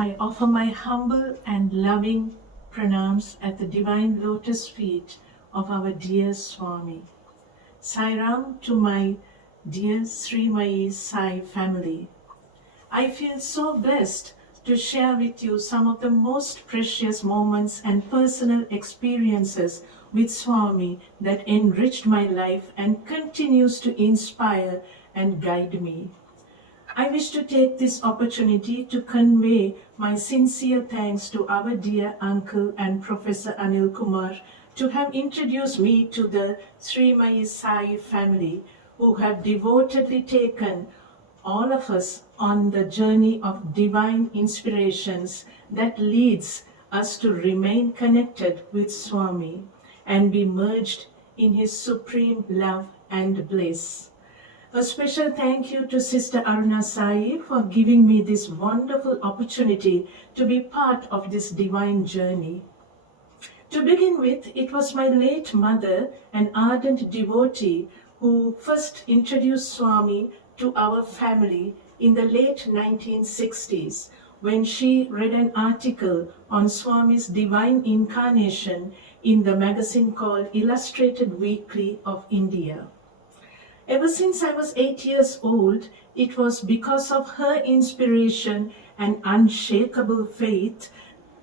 I offer my humble and loving pranams at the divine lotus feet of our dear Swami. Sai Ram to my dear Sri Sai family. I feel so blessed to share with you some of the most precious moments and personal experiences with Swami that enriched my life and continues to inspire and guide me. I wish to take this opportunity to convey my sincere thanks to our dear uncle and Professor Anil Kumar to have introduced me to the Sri Sai family, who have devotedly taken all of us on the journey of divine inspirations that leads us to remain connected with Swami and be merged in his supreme love and bliss. A special thank you to Sister Archana Sai for giving me this wonderful opportunity to be part of this divine journey. To begin with, it was my late mother, an ardent devotee, who first introduced Swami to our family in the late 1960s when she read an article on Swami's divine incarnation in the magazine called Illustrated Weekly of India. Ever since I was 8 years old, it was because of her inspiration and unshakable faith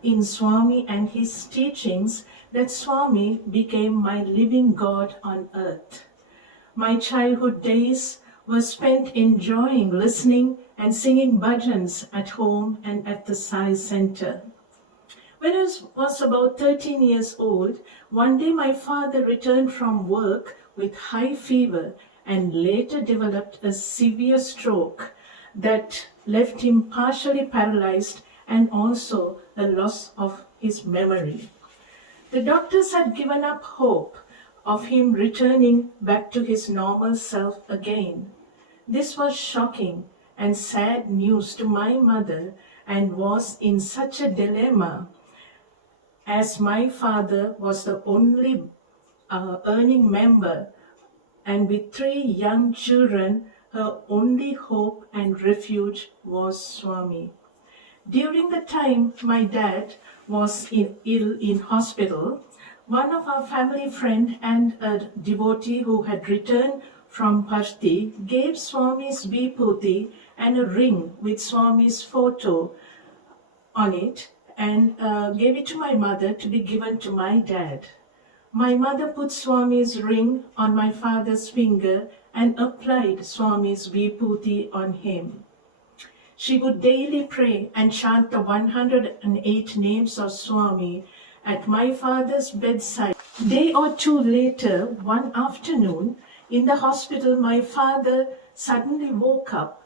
in Swami and his teachings that Swami became my living God on earth. My childhood days were spent enjoying listening and singing bhajans at home and at the Sai Center. When I was about 13 years old, one day my father returned from work with high fever and later developed a severe stroke that left him partially paralyzed and also a loss of his memory. The doctors had given up hope of him returning back to his normal self again. This was shocking and sad news to my mother and was in such a dilemma, as my father was the only earning member, and with 3 young children, her only hope and refuge was Swami. During the time my dad was ill in hospital, one of our family friend and a devotee who had returned from Parthi gave Swami's vibhuti and a ring with Swami's photo on it and gave it to my mother to be given to my dad. My mother put Swami's ring on my father's finger and applied Swami's vibhuti on him. She would daily pray and chant the 108 names of Swami at my father's bedside. Day or two later, one afternoon, in the hospital, my father suddenly woke up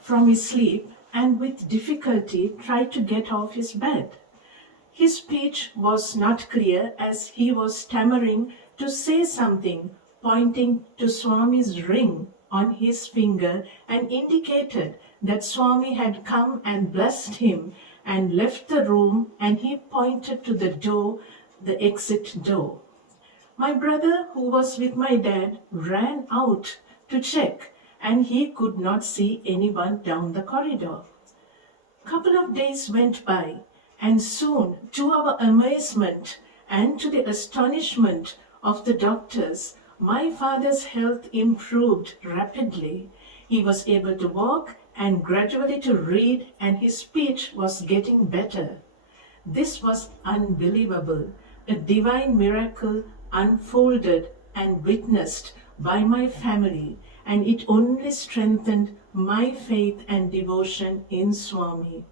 from his sleep and with difficulty tried to get off his bed. His speech was not clear as he was stammering to say something, pointing to Swami's ring on his finger and indicated that Swami had come and blessed him and left the room, and he pointed to the door, the exit door. My brother, who was with my dad, ran out to check and he could not see anyone down the corridor. Couple of days went by, and soon, to our amazement and to the astonishment of the doctors, my father's health improved rapidly. He was able to walk and gradually to read, and his speech was getting better. This was unbelievable, a divine miracle unfolded and witnessed by my family, and it only strengthened my faith and devotion in Swami.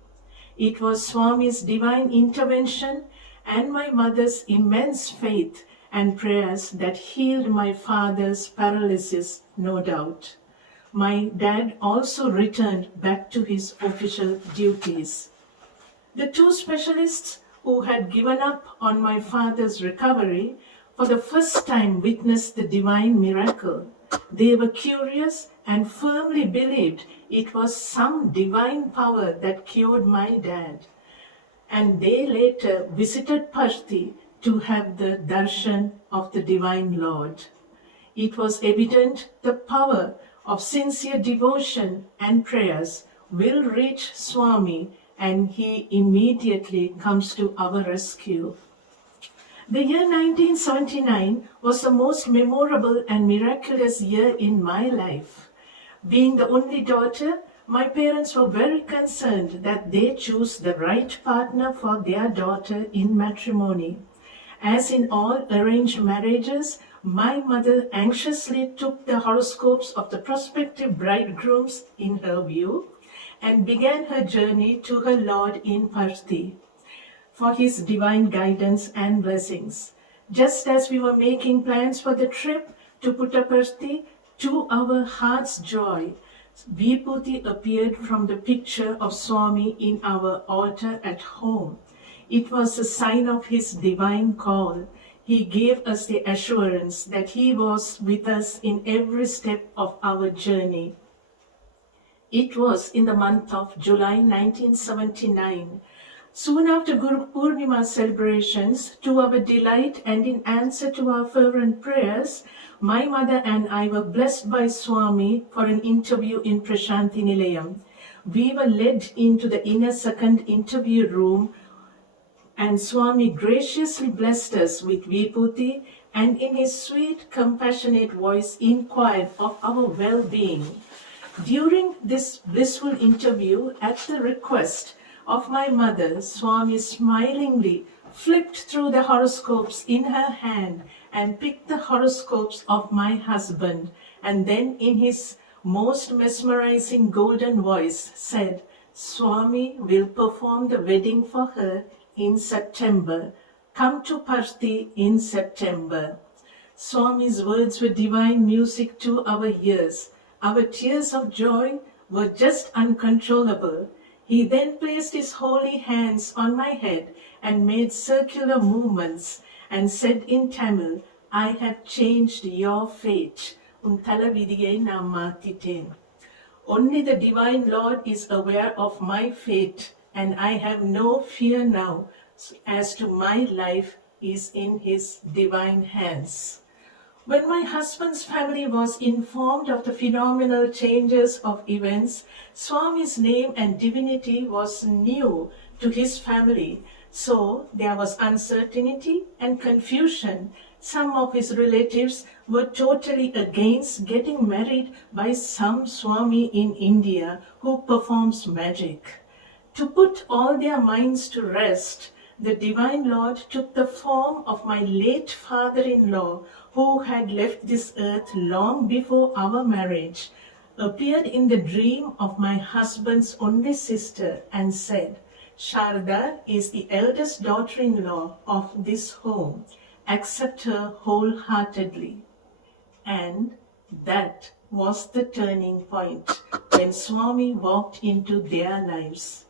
It was Swami's divine intervention and my mother's immense faith and prayers that healed my father's paralysis, no doubt. My dad also returned back to his official duties. The 2 specialists who had given up on my father's recovery for the first time witnessed the divine miracle. They were curious and firmly believed it was some divine power that cured my dad. And they later visited Parthi to have the darshan of the Divine Lord. It was evident the power of sincere devotion and prayers will reach Swami and he immediately comes to our rescue. The year 1979 was the most memorable and miraculous year in my life. Being the only daughter, my parents were very concerned that they choose the right partner for their daughter in matrimony. As in all arranged marriages, my mother anxiously took the horoscopes of the prospective bridegrooms in her view and began her journey to her Lord in Parthi for his divine guidance and blessings. Just as we were making plans for the trip to Puttaparthi, to our heart's joy, Vibhuti appeared from the picture of Swami in our altar at home. It was a sign of his divine call. He gave us the assurance that he was with us in every step of our journey. It was in the month of July 1979. Soon after Guru Purnima celebrations, to our delight and in answer to our fervent prayers, my mother and I were blessed by Swami for an interview in Prashanthi Nilayam. We were led into the inner second interview room, and Swami graciously blessed us with Vibhuti and in his sweet, compassionate voice inquired of our well-being. During this blissful interview, at the request of my mother, Swami smilingly flipped through the horoscopes in her hand and picked the horoscopes of my husband, and then in his most mesmerizing golden voice said, "Swami will perform the wedding for her in September. Come to Parthi in September." Swami's words were divine music to our ears. Our tears of joy were just uncontrollable. He then placed his holy hands on my head and made circular movements and said in Tamil, "I have changed your fate. Un thala vidiyai na maatiten." Only the Divine Lord is aware of my fate, and I have no fear now as to my life is in his divine hands. When my husband's family was informed of the phenomenal changes of events, Swami's name and divinity was new to his family, so there was uncertainty and confusion. Some of his relatives were totally against getting married by some Swami in India who performs magic. To put all their minds to rest, the Divine Lord took the form of my late father-in-law, who had left this earth long before our marriage, appeared in the dream of my husband's only sister and said, "Sarada is the eldest daughter-in-law of this home. Accept her wholeheartedly." And that was the turning point when Swami walked into their lives.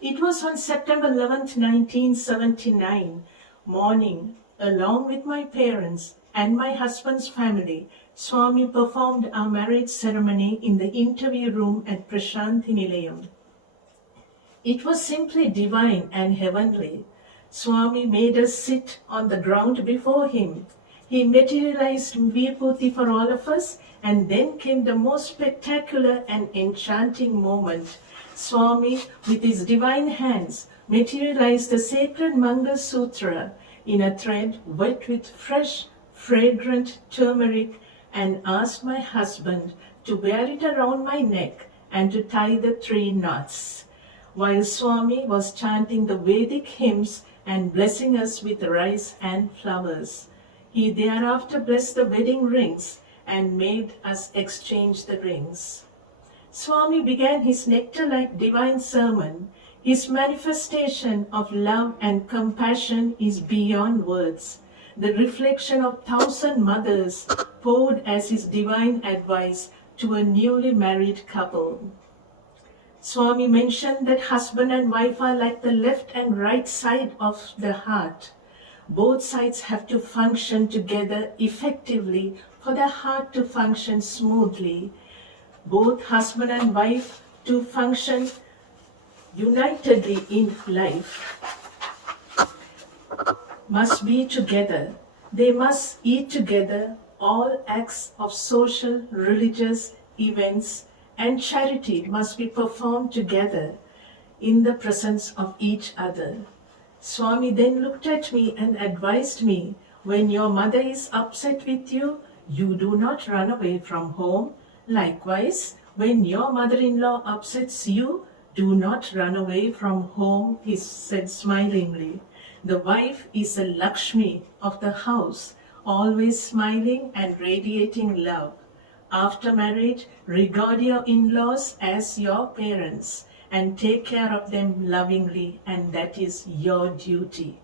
It was on September 11th, 1979 morning, along with my parents and my husband's family, Swami performed our marriage ceremony in the interview room at Prashanthi Nilayam. It was simply divine and heavenly. Swami made us sit on the ground before him. He materialized Vibhuti for all of us, and then came the most spectacular and enchanting moment. Swami, with his divine hands, materialized the sacred Mangal Sutra in a thread wet with fresh, fragrant turmeric, and asked my husband to wear it around my neck and to tie the 3 knots. While Swami was chanting the Vedic hymns and blessing us with rice and flowers, he thereafter blessed the wedding rings and made us exchange the rings. Swami began his nectar-like divine sermon. His manifestation of love and compassion is beyond words. The reflection of 1,000 mothers poured as his divine advice to a newly married couple. Swami mentioned that husband and wife are like the left and right side of the heart. Both sides have to function together effectively for the heart to function smoothly. Both husband and wife to function unitedly in life must be together. They must eat together. All acts of social, religious events and charity must be performed together. in the presence of each other. Swami then looked at me and advised me, when your mother is upset with you, you do not run away from home. Likewise, when your mother-in-law upsets you, do not run away from home, he said smilingly. The wife is a Lakshmi of the house, always smiling and radiating love. After marriage, regard your in-laws as your parents and take care of them lovingly, and that is your duty.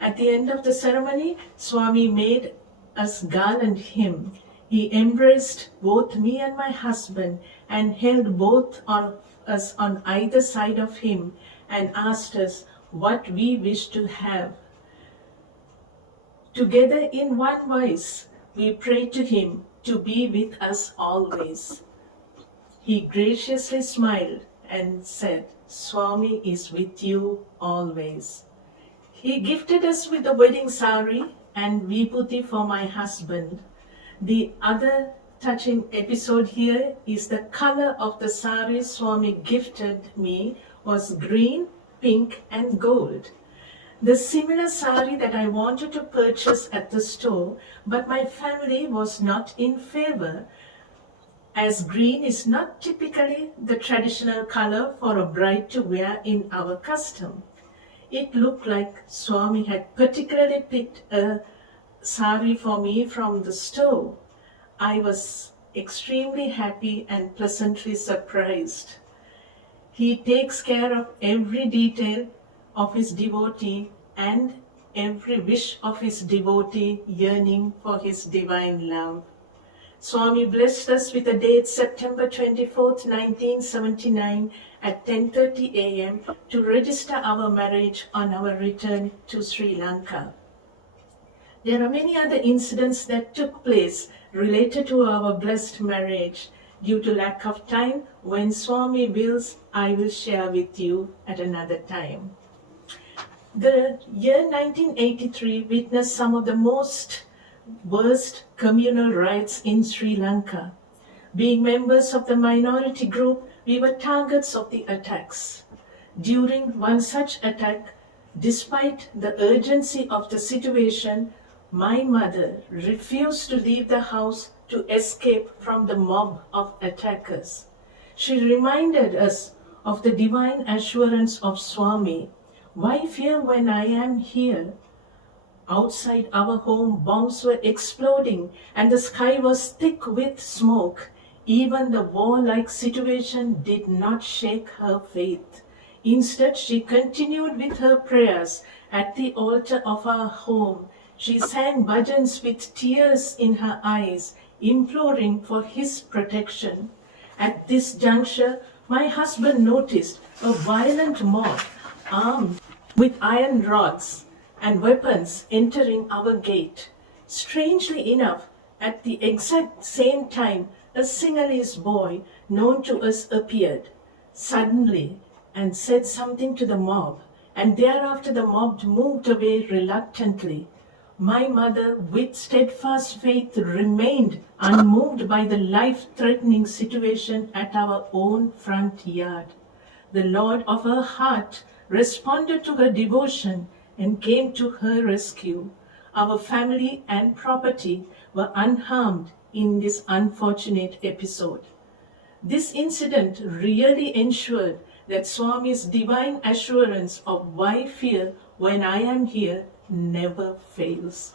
At the end of the ceremony, Swami made us garland him. He embraced both me and my husband and held both of us on either side of him and asked us what we wish to have. Together in one voice, we prayed to him to be with us always. He graciously smiled and said, Swami is with you always. He gifted us with a wedding sari and vibhuti for my husband. The other touching episode here is the color of the sari Swami gifted me was green, pink and gold. The similar sari that I wanted to purchase at the store, but my family was not in favor, as green is not typically the traditional color for a bride to wear in our custom. It looked like Swami had particularly picked a sari for me from the store. I was extremely happy and pleasantly surprised. He takes care of every detail of his devotee and every wish of his devotee yearning for his divine love. Swami blessed us with a date September 24th, 1979 at 10:30 a.m. to register our marriage on our return to Sri Lanka. There are many other incidents that took place related to our blessed marriage. Due to lack of time, when Swami wills, I will share with you at another time. The year 1983 witnessed some of the most worst communal riots in Sri Lanka. Being members of the minority group, we were targets of the attacks. During one such attack, despite the urgency of the situation, my mother refused to leave the house to escape from the mob of attackers. She reminded us of the divine assurance of Swami. Why fear when I am here? Outside our home, bombs were exploding and the sky was thick with smoke. Even the war-like situation did not shake her faith. Instead, she continued with her prayers at the altar of our home. She sang bhajans with tears in her eyes, imploring for his protection. At this juncture, my husband noticed a violent mob armed with iron rods and weapons entering our gate. Strangely enough, at the exact same time, a Sinhalese boy known to us appeared suddenly and said something to the mob, and thereafter the mob moved away reluctantly. My mother, with steadfast faith, remained unmoved by the life-threatening situation at our own front yard. The Lord of her heart responded to her devotion and came to her rescue. Our family and property were unharmed in this unfortunate episode. This incident really ensured that Swami's divine assurance of why fear when I am here never fails.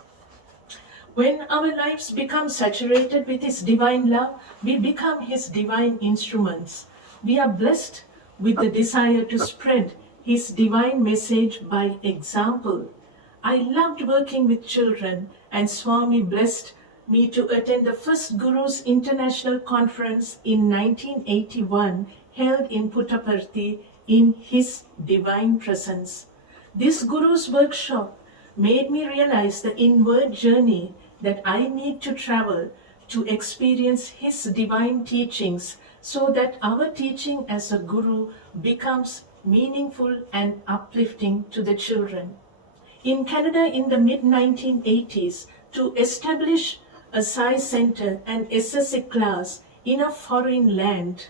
When our lives become saturated with His divine love, we become His divine instruments. We are blessed with the desire to spread His divine message by example. I loved working with children, and Swami blessed me to attend the first Guru's International Conference in 1981, held in Puttaparthi in His divine presence. This Guru's workshop made me realize the inward journey that I need to travel to experience His divine teachings, so that our teaching as a Guru becomes meaningful and uplifting to the children. In Canada in the mid-1980s, to establish a Sai center and SSC class in a foreign land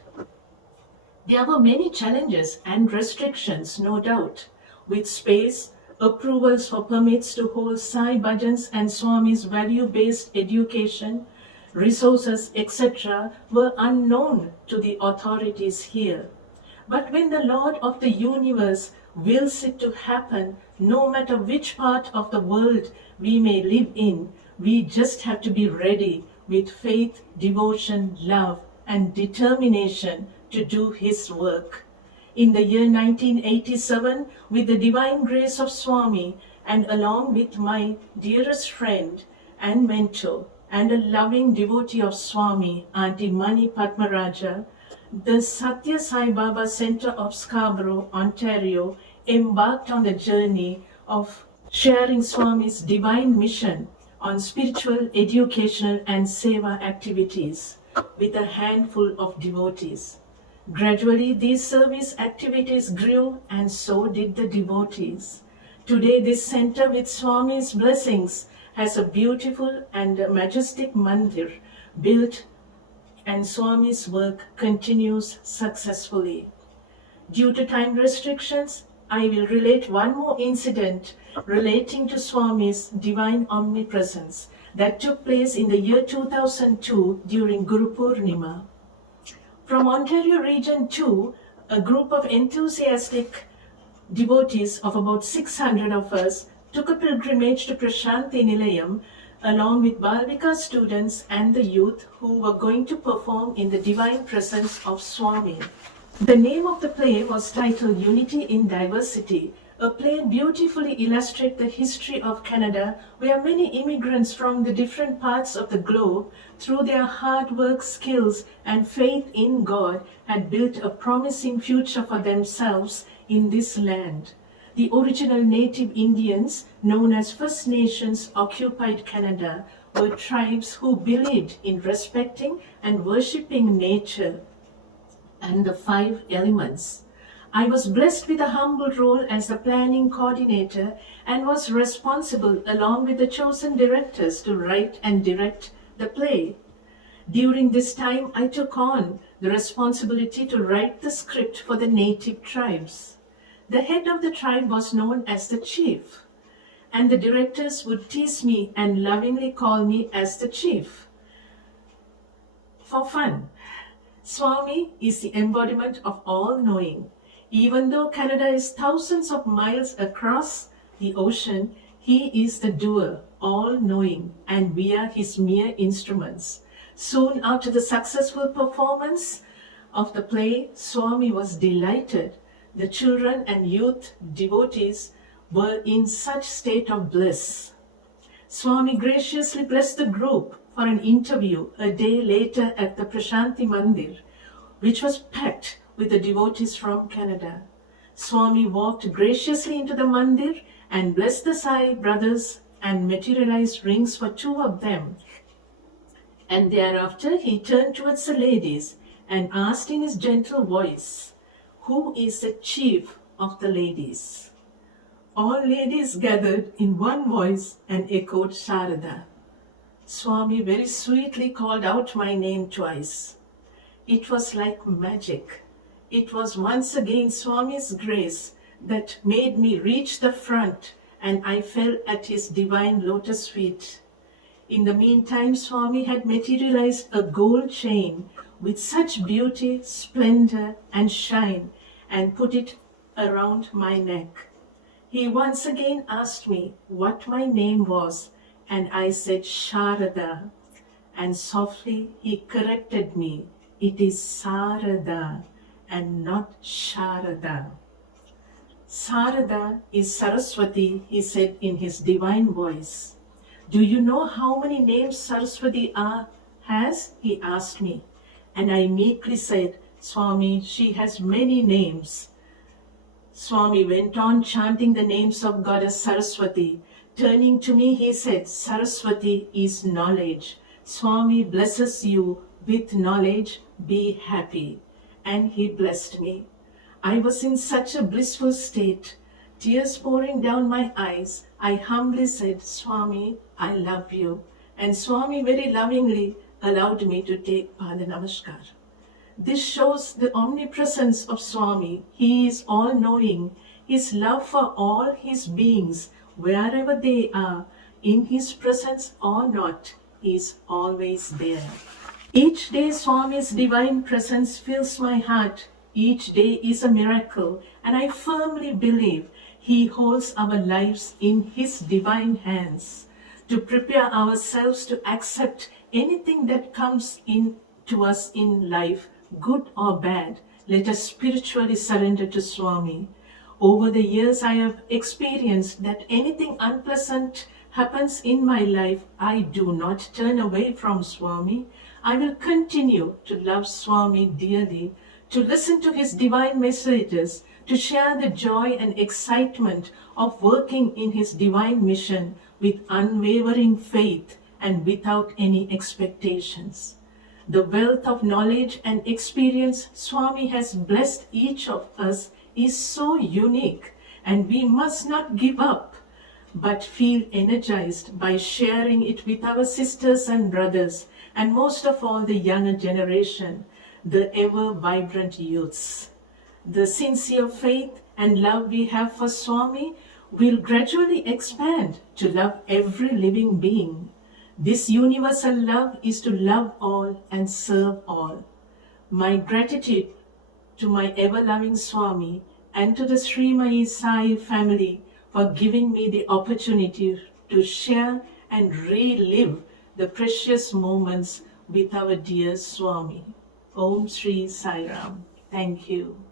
There were many challenges and restrictions, no doubt, with space, approvals for permits to hold Sai bhajans and Swami's value-based education, resources, etc. were unknown to the authorities here. But when the Lord of the universe wills it to happen, no matter which part of the world we may live in, we just have to be ready with faith, devotion, love, and determination to do His work. In the year 1987, with the divine grace of Swami, and along with my dearest friend and mentor, and a loving devotee of Swami, Auntie Mani Padmaraja, the Satya Sai Baba Center of Scarborough, Ontario, embarked on the journey of sharing Swami's divine mission on spiritual, educational, and seva activities with a handful of devotees. Gradually, these service activities grew, and so did the devotees. Today, this center, with Swami's blessings, has a beautiful and majestic mandir built, and Swami's work continues successfully. Due to time restrictions, I will relate one more incident relating to Swami's divine omnipresence that took place in the year 2002 during Guru Purnima. From Ontario Region 2, a group of enthusiastic devotees of about 600 of us took a pilgrimage to Prashanti Nilayam along with Balvika students and the youth who were going to perform in the divine presence of Swami. The name of the play was titled Unity in Diversity. A play beautifully illustrates the history of Canada, where many immigrants from the different parts of the globe, through their hard work, skills, and faith in God, had built a promising future for themselves in this land. The original native Indians, known as First Nations, occupied Canada, were tribes who believed in respecting and worshipping nature and the 5 elements. I was blessed with a humble role as the planning coordinator and was responsible, along with the chosen directors, to write and direct the play. During this time, I took on the responsibility to write the script for the native tribes. The head of the tribe was known as the chief, and the directors would tease me and lovingly call me as the chief. For fun, Swami is the embodiment of all-knowing. Even though Canada is thousands of miles across the ocean, He is the doer, all-knowing, and we are His mere instruments. Soon after the successful performance of the play, Swami was delighted. The children and youth devotees were in such state of bliss. Swami graciously blessed the group for an interview a day later at the Prashanti Mandir, which was packed with the devotees from Canada. Swami walked graciously into the mandir and blessed the Sai brothers and materialized rings for 2 of them. And thereafter he turned towards the ladies and asked in his gentle voice, "Who is the chief of the ladies?" All ladies gathered in one voice and echoed Sarada. Swami very sweetly called out my name twice. It was like magic. It was once again Swami's grace that made me reach the front, and I fell at His divine lotus feet. In the meantime, Swami had materialized a gold chain with such beauty, splendor, and shine, and put it around my neck. He once again asked me what my name was, and I said Sharada, and softly he corrected me. It is Sarada and not Sharada. Sarada is Saraswati, he said in his divine voice. Do you know how many names Saraswati has? He asked me. And I meekly said, Swami, she has many names. Swami went on chanting the names of Goddess Saraswati. Turning to me, he said, Saraswati is knowledge. Swami blesses you with knowledge. Be happy. And he blessed me. I was in such a blissful state. Tears pouring down my eyes, I humbly said, Swami, I love you. And Swami very lovingly allowed me to take Pada Namaskar. This shows the omnipresence of Swami. He is all-knowing. His love for all his beings, wherever they are, in his presence or not, is always there. Each day Swami's divine presence fills my heart. Each day is a miracle, and I firmly believe he holds our lives in his divine hands. To prepare ourselves to accept anything that comes in to us in life, good or bad, let us spiritually surrender to Swami. Over the years, I have experienced that anything unpleasant happens in my life, I do not turn away from Swami. I will continue to love Swami dearly, to listen to his divine messages, to share the joy and excitement of working in his divine mission with unwavering faith and without any expectations. The wealth of knowledge and experience Swami has blessed each of us is so unique, and we must not give up, but feel energized by sharing it with our sisters and brothers, and most of all the younger generation, the ever vibrant youths. The sincere faith and love we have for Swami will gradually expand to love every living being. This universal love is to love all and serve all. My gratitude to my ever-loving Swami and to the Sri Sai family for giving me the opportunity to share and relive the precious moments with our dear Swami. Om Sri Sai Ram. Thank you.